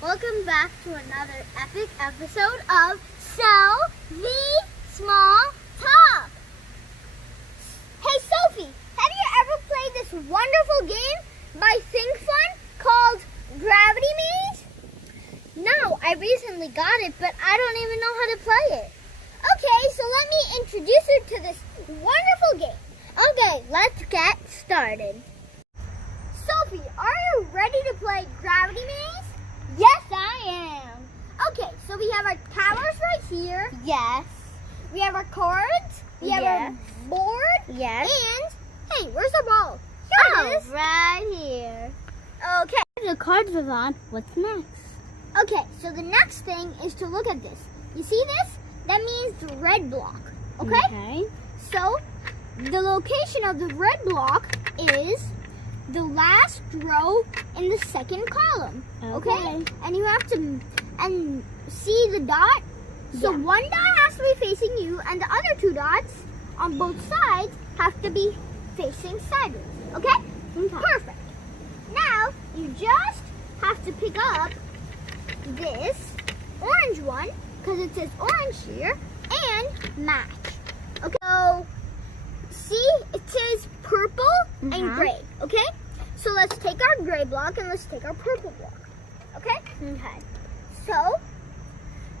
Welcome back to another epic episode of Sovismalltalk. Hey Sophie, have you ever played this wonderful game by Thinkfun called Gravity Maze? No, I recently got it, but I don't even know how to play it. Okay, so let me introduce you to this wonderful game. Okay, let's get started. Sophie, are you ready to play Gravity Maze? Yes, I am. Okay, so we have our towers right here. Yes. We have our cards. We have our board. Yes. And, hey, where's our ball? Here it is. Right here. Okay. The cards are on. What's next? Okay, so the next thing is to look at this. You see this? That means the red block. Okay? So, the location of the red block is the last row in the second column. Okay? And you have to see the dot. So one dot has to be facing you and the other two dots on both sides have to be facing sideways. Okay? Perfect. Now you just have to pick up this orange one because it says orange here and match. Okay? So see, it says purple and gray. Okay? So let's take our gray block and let's take our purple block. Okay? Okay. So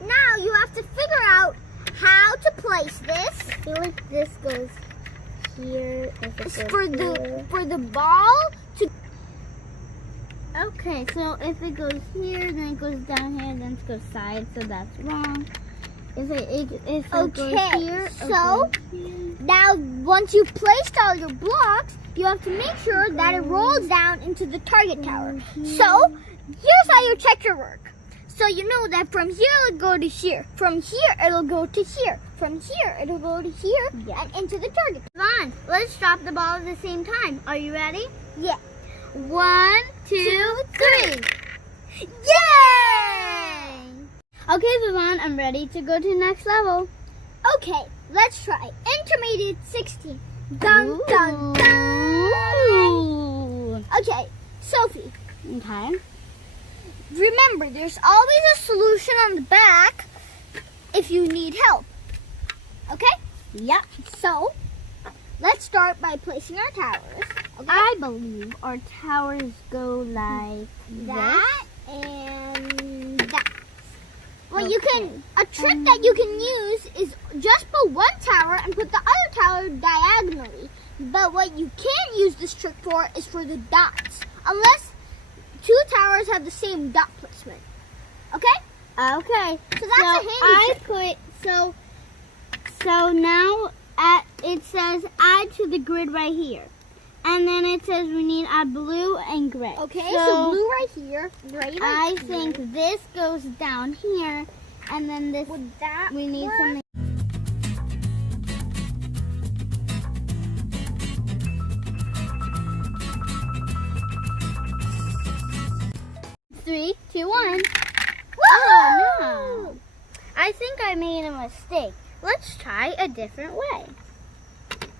now you have to figure out how to place this. I feel like this goes here. For the ball to. Okay, so if it goes here, then it goes down here, then it goes side, so that's wrong. If it goes here, so now once you've placed all your blocks, you have to make sure that it rolls down into the target tower. So here's how you check your work. So you know that from here it'll go to here. From here it'll go to here. From here it'll go to here and into the target. Come on, let's drop the ball at the same time. Are you ready? Yeah. 1, 2, 3. Yay! Okay, Vivon, I'm ready to go to the next level. Okay, let's try Intermediate 16. Dun, dun, dun. Okay, Sophie. Okay. Remember, there's always a solution on the back if you need help. Okay? Yep. So, let's start by placing our towers. Okay? I believe our towers go like that and that. Well, you can, a trick that you can use is just put one tower and put the other tower diagonally. But what you can't use this trick for is for the dots. Unless two towers have the same dot placement. Okay? Okay. So that's a handy trick. So now it says add to the grid right here. And then it says we need add blue and gray. Okay, so blue right here, gray right I think this goes down here, and then this, would that we need work? something. Three, 2, 1. Oh no! I think I made a mistake. Let's try a different way.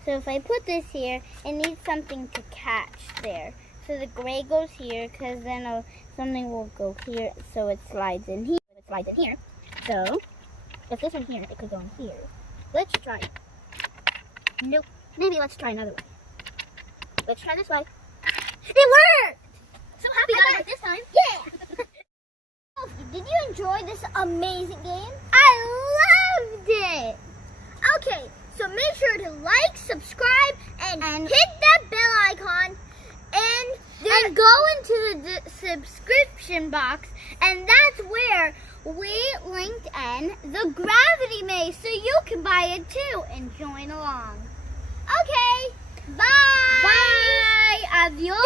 So if I put this here, it needs something to catch there. So the gray goes here, because then something will go here, so it slides in here. So if this one here, it could go in here. Let's try it. Nope. Maybe let's try another way. Let's try this way. It worked! So happy I got it this time. Yeah! Did you enjoy this amazing game? I loved it! Okay, so make sure to like, subscribe, and hit that bell icon. And go into the subscription box, and that's where we linked in the Gravity Maze, so you can buy it too and join along. okay, bye! Bye! Adios!